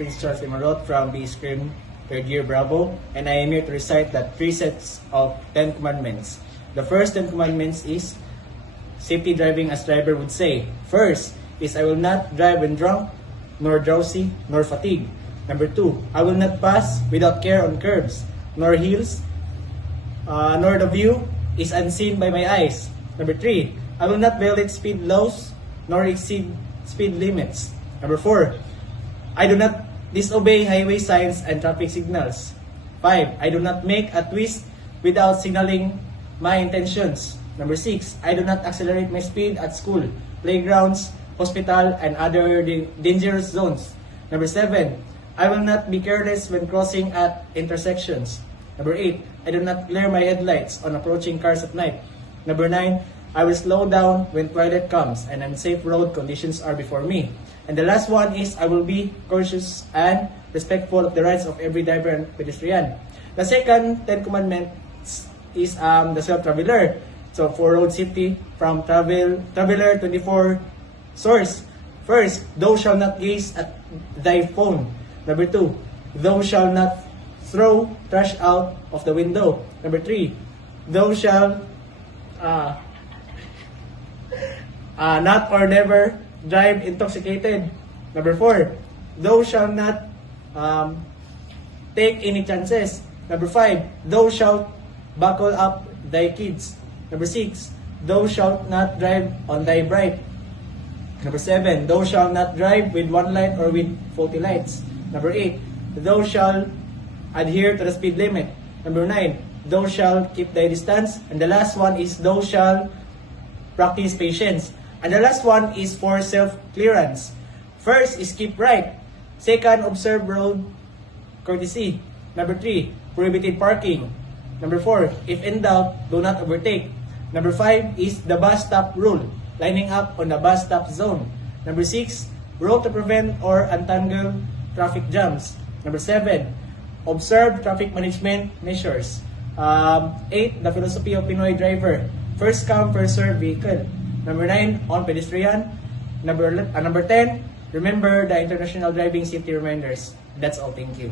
Prince Charles Emerald from B Scream 3rd year Bravo, and I am here to recite the 3 sets of 10 commandments. The first 10 commandments is safety driving, as driver would say. First is I will not drive when drunk, nor drowsy, nor fatigued. Number 2, I will not pass without care on curbs, nor hills, nor the view is unseen by my eyes. Number 3, I will not violate speed laws, nor exceed speed limits. Number 4, I do not disobey highway signs and traffic signals. 5, I do not make a twist without signaling my intentions. Number 6, I do not accelerate my speed at school, playgrounds, hospital, and other dangerous zones. Number 7, I will not be careless when crossing at intersections. Number 8, I do not glare my headlights on approaching cars at night. Number 9, I will slow down when twilight comes and unsafe road conditions are before me. And the last one is I will be courteous and respectful of the rights of every driver and pedestrian. The second 10 commandments is the self-traveler. So for road safety from Traveler 24 source. First, thou shalt not gaze at thy phone. Number 2, thou shalt not throw trash out of the window. Number 3, thou shalt not or never drive intoxicated. Number 4, thou shalt not take any chances. Number 5, thou shalt buckle up thy kids. Number 6, thou shalt not drive on thy bride. Number 7, thou shalt not drive with one light or with faulty lights. Number 8, thou shalt adhere to the speed limit. Number 9, thou shalt keep thy distance. And the last one is thou shalt practice patience. And the last one is for self-clearance. First is keep right. Second, observe road courtesy. Number 3, prohibited parking. Number 4, if in doubt, do not overtake. Number 5 is the bus stop rule, lining up on the bus stop zone. Number 6, rule to prevent or untangle traffic jams. Number 7, observe traffic management measures. 8, the philosophy of Pinoy driver, first come, first serve vehicle. Number 9, on pedestrian. Number 10, remember the international driving safety reminders. That's all. Thank you.